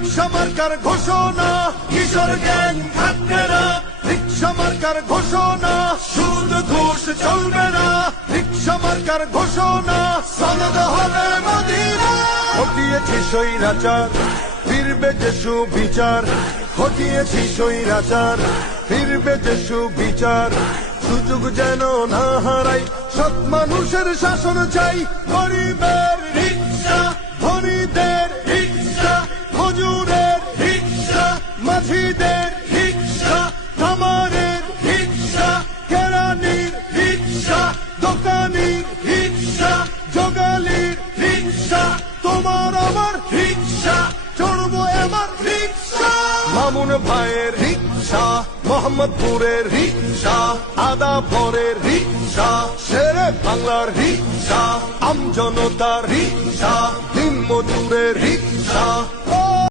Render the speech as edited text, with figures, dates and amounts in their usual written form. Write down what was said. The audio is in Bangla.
রিক্সা মার্কার ঘোষণা, কিশোর গ্যাং থাকবে না। রিক্সা মার্কার ঘোষণা, সুদ ঘুষ চলবে না। রিক্সা মার্কার ঘোষণা, সনদ হবে মদিনা। ঘটিয়েছি স্বৈরাচার, ফিরবে যে সুবিচার। ঘটিয়েছি স্বৈরাচার, ফিরবে যে সুবিচার। সুযোগ যেন না হারাই, সৎ মানুষের শাসন চাই। গরিবের রিক্সা, ধনীদের রিক্সা, মজুরের রিক্সা, মাঝিদের রিক্সা, কামারের রিক্সা, কেরানির রিক্সা, দোকানির রিক্সা, জোগালির রিক্সা। তোমার আমার রিক্সা, চড়বো এবার রিক্সা। মামুন ভাইয়ের রিক্সা, মোহাম্মদপুরের রিক্সা, আদাবরের রিক্সা, শেরে বাংলার রিক্সা, আমজনতার রিক্সা, দিন মজুরের রিক্সা।